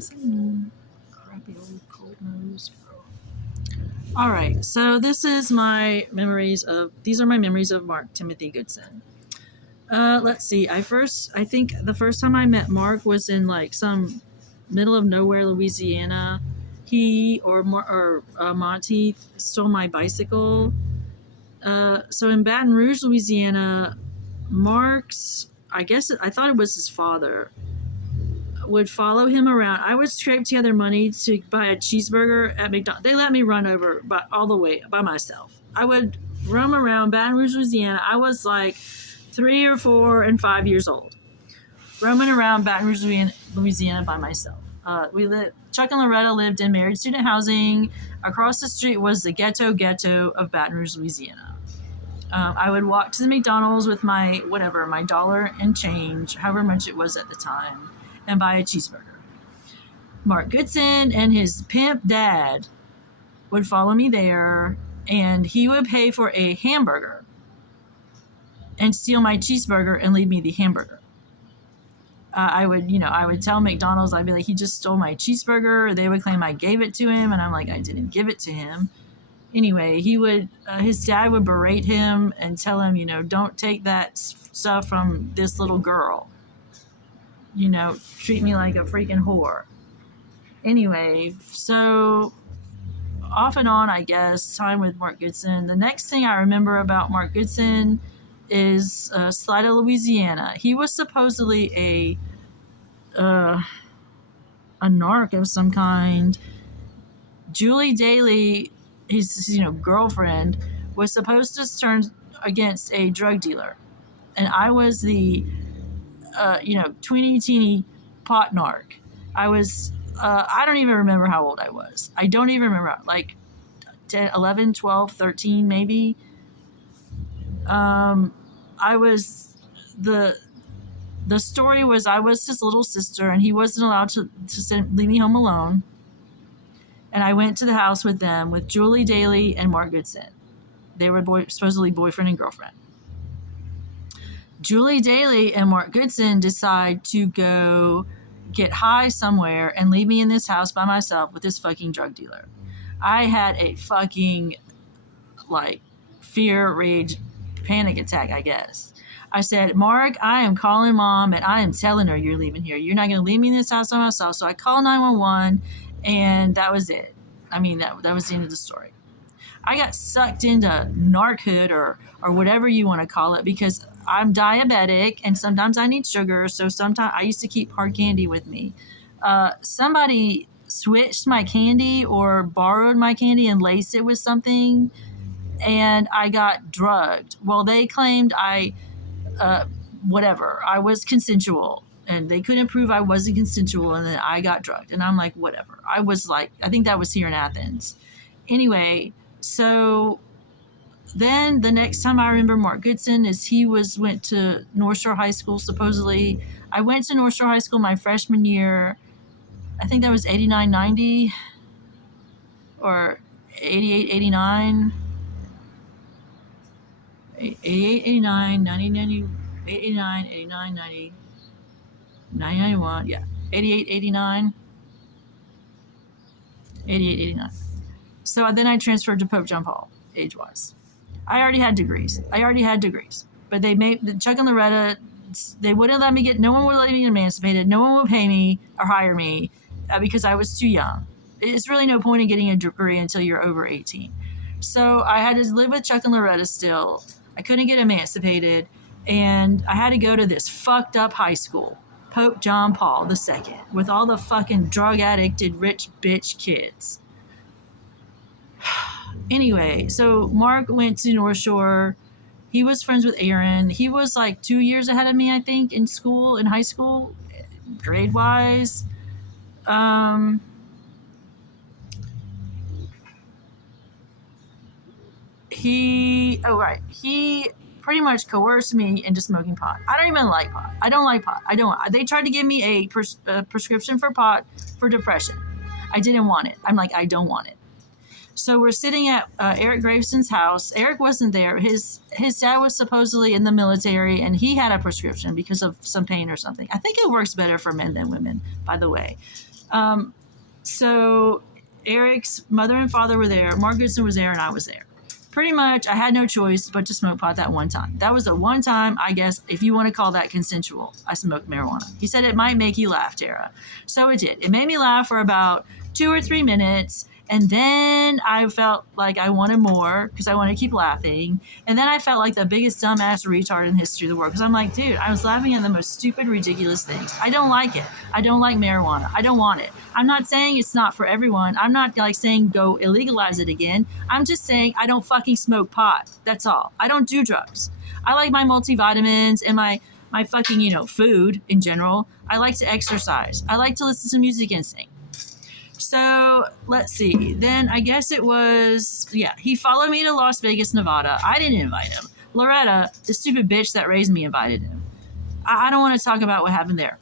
Is it me? Crappy old cold nose, bro. All right, so these are my memories of Mark Timothy Goodson. Let's see. I think the first time I met Mark was in like some middle of nowhere, Louisiana. He or Monty stole my bicycle. So in Baton Rouge, Louisiana, Mark's, I thought it was his father, would follow him around. I would scrape together money to buy a cheeseburger at McDonald's. They let me run over all the way by myself. I would roam around Baton Rouge, Louisiana. I was like 3 or 4 and 5 years old, roaming around Baton Rouge, Louisiana by myself. Chuck and Loretta lived in married student housing. Across the street was the ghetto of Baton Rouge, Louisiana. I would walk to the McDonald's with my dollar and change, however much it was at the time, and buy a cheeseburger. Mark Goodson and his pimp dad would follow me there, and he would pay for a hamburger and steal my cheeseburger and leave me the hamburger. I would tell McDonald's, I'd be like, he just stole my cheeseburger. They would claim I gave it to him, and I'm like, I didn't give it to him. Anyway, his dad would berate him and tell him, don't take that stuff from this little girl. Treat me like a freaking whore. Anyway, so off and on, I guess, time with Mark Goodson. The next thing I remember about Mark Goodson is Slida, Louisiana. He was supposedly a narc of some kind. Julie Daly, his girlfriend, was supposed to turn against a drug dealer, and I was the tweeny teeny pot narc. I was I don't even remember how old I was. I don't even remember, like 10, 11, 12, 13 maybe. I was the story was I was his little sister, and he wasn't allowed to leave me home alone. And I went to the house with them, with Julie Daly and Mark Goodson. They were supposedly boyfriend and girlfriend. Julie Daly and Mark Goodson decide to go get high somewhere and leave me in this house by myself with this fucking drug dealer. I had a fucking, fear, rage, panic attack, I guess. I said, Mark, I am calling mom, and I am telling her you're leaving here. You're not going to leave me in this house by myself. So I called 911, and that was it. I mean, that was the end of the story. I got sucked into narchood or whatever you want to call it, because I'm diabetic and sometimes I need sugar. So sometimes I used to keep hard candy with me. Somebody switched my candy or borrowed my candy and laced it with something, and I got drugged. Well, they claimed I was consensual, and they couldn't prove I wasn't consensual, and then I got drugged. And I'm like, whatever. I think that was here in Athens. Anyway, so then the next time I remember Mark Goodson is he went to North Shore High School, supposedly. I went to North Shore High School my freshman year. I think that was 89, 90, or 88, 89. 88, 89, 90, 90, 89, 89, 90, 90, 91, yeah. 88, 89. 88, 89. So then I transferred to Pope John Paul, age-wise. I already had degrees. But they made, Chuck and Loretta, they wouldn't let me no one would let me get emancipated. No one would pay me or hire me because I was too young. It's really no point in getting a degree until you're over 18. So I had to live with Chuck and Loretta still. I couldn't get emancipated, and I had to go to this fucked up high school, Pope John Paul II, with all the fucking drug addicted rich bitch kids. Anyway, so Mark went to North Shore. He was friends with Aaron. He was like 2 years ahead of me, I think, in high school, grade-wise. He pretty much coerced me into smoking pot. I don't even like pot. I don't like pot. They tried to give me a prescription for pot for depression. I didn't want it. I'm like, I don't want it. So we're sitting at Eric Graveson's house. Eric wasn't there. His dad was supposedly in the military, and he had a prescription because of some pain or something. I think it works better for men than women, by the way. So Eric's mother and father were there. Mark Goodson was there, and I was there. Pretty much, I had no choice but to smoke pot that one time. That was the one time, I guess, if you want to call that consensual, I smoked marijuana. He said it might make you laugh, Tara. So it did. It made me laugh for about 2 or 3 minutes. And then I felt like I wanted more because I wanted to keep laughing. And then I felt like the biggest dumbass retard in the history of the world because I'm like, dude, I was laughing at the most stupid, ridiculous things. I don't like it. I don't like marijuana. I don't want it. I'm not saying it's not for everyone. I'm not like saying go illegalize it again. I'm just saying I don't fucking smoke pot. That's all. I don't do drugs. I like my multivitamins and my fucking, food in general. I like to exercise. I like to listen to music and sing. So let's see. Then I guess it was, he followed me to Las Vegas, Nevada. I didn't invite him. Loretta, the stupid bitch that raised me, invited him. I don't want to talk about what happened there.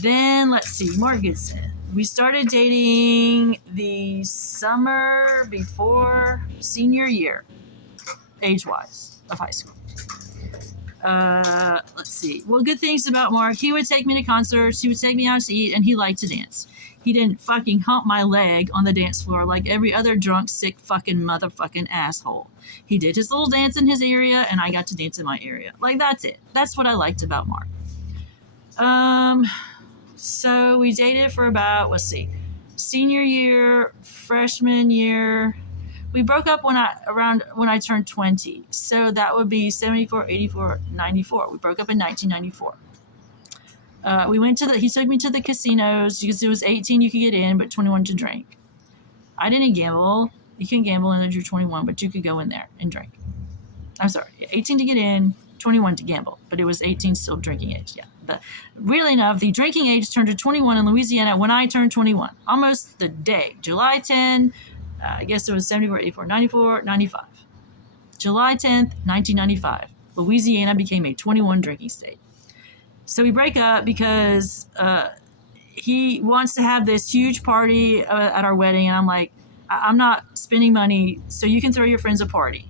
Then let's see. Mark Goodson. We started dating the summer before senior year, age-wise, of high school. Let's see. Well, good things about Mark. He would take me to concerts. He would take me out to eat, and he liked to dance. He didn't fucking hump my leg on the dance floor like every other drunk, sick, fucking motherfucking asshole. He did his little dance in his area, and I got to dance in my area. Like, that's it. That's what I liked about Mark. So we dated for about, let's see, senior year, freshman year. We broke up when I turned 20. So that would be 74, 84, 94. We broke up in 1994. He took me to the casinos because it was 18 you could get in, but 21 to drink. I didn't gamble. You can gamble until you're 21, but you could go in there and drink. I'm sorry, 18 to get in, 21 to gamble, but it was 18 still drinking age. Yeah. Really enough, the drinking age turned to 21 in Louisiana when I turned 21. Almost the day, July 10, I guess it was 74, 84, 94, 95. July 10th, 1995, Louisiana became a 21 drinking state. So we break up because he wants to have this huge party at our wedding. And I'm like, I'm not spending money, so you can throw your friends a party.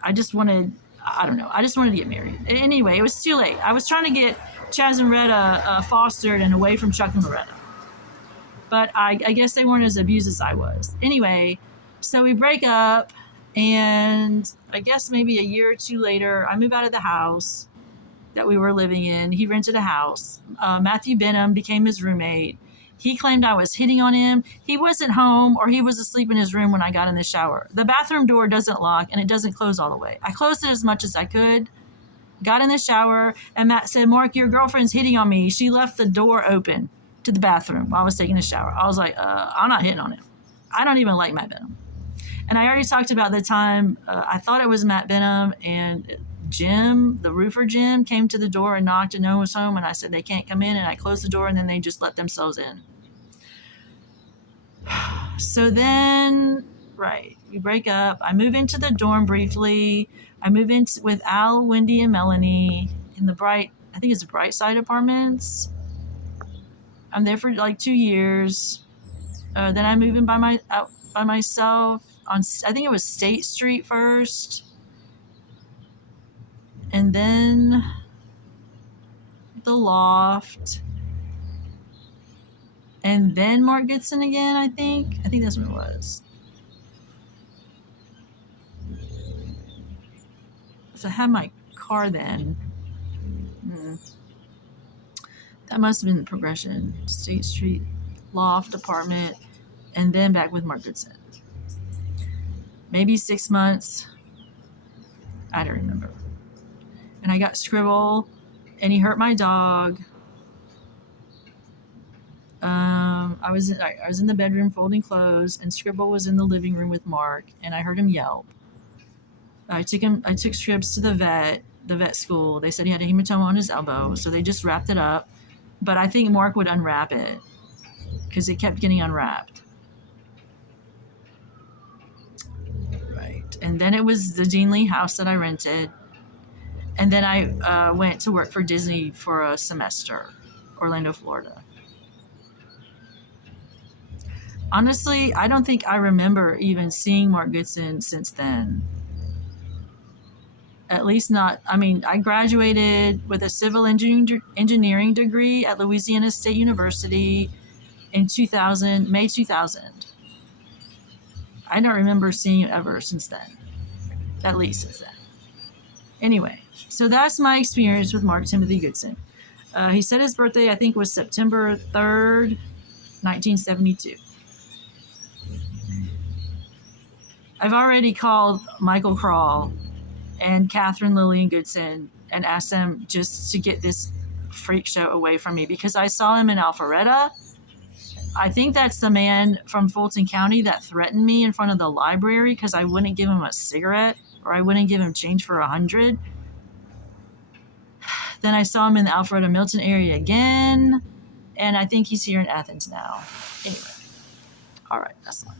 I just wanted to get married. Anyway, it was too late. I was trying to get Chaz and Retta fostered and away from Chuck and Loretta. But I guess they weren't as abused as I was. Anyway, so we break up, and I guess maybe a year or two later, I move out of the house that we were living in. He rented a house. Matthew Benham became his roommate. He claimed I was hitting on him. He wasn't home, or he was asleep in his room when I got in the shower. The bathroom door doesn't lock, and it doesn't close all the way. I closed it as much as I could, got in the shower, and Matt said, Mark, your girlfriend's hitting on me. She left the door open to the bathroom while I was taking a shower. I was like, I'm not hitting on him. I don't even like Matt Benham. And I already talked about the time I thought it was Matt Benham, and Jim, the roofer Jim, came to the door and knocked, and no one was home, and I said they can't come in, and I closed the door, and then they just let themselves in. So then, we break up. I move into the dorm briefly. I move in with Al, Wendy, and Melanie in the Bright Side Apartments. I'm there for like 2 years. Then I move in by myself on, I think it was State Street first. And then the Loft. And then Mark Goodson again, I think. I think that's what it was. So I had my car then. That must have been the progression. State Street, Loft, apartment, and then back with Mark Goodson. Maybe 6 months. I don't remember. And I got Scribble, and he hurt my dog. I was in the bedroom folding clothes, and Scribble was in the living room with Mark, and I heard him yelp. I took Scribs to the vet school. They said he had a hematoma on his elbow, so they just wrapped it up. But I think Mark would unwrap it because it kept getting unwrapped. Right. And then it was the Dean Lee house that I rented. And then I went to work for Disney for a semester, Orlando, Florida. Honestly, I don't think I remember even seeing Mark Goodson since then. At least not, I graduated with a civil engineering degree at Louisiana State University. in 2000, May 2000. I don't remember seeing him ever since then, at least since then. Anyway, so that's my experience with Mark Timothy Goodson. He said his birthday, I think, was September 3rd, 1972. I've already called Michael Crawl and Catherine Lillian Goodson and asked them just to get this freak show away from me, because I saw him in Alpharetta. I think that's the man from Fulton County that threatened me in front of the library because I wouldn't give him a cigarette, or I wouldn't give him change for 100. Then I saw him in the Alpharetta Milton area again, and I think he's here in Athens now. Anyway, all right, that's all.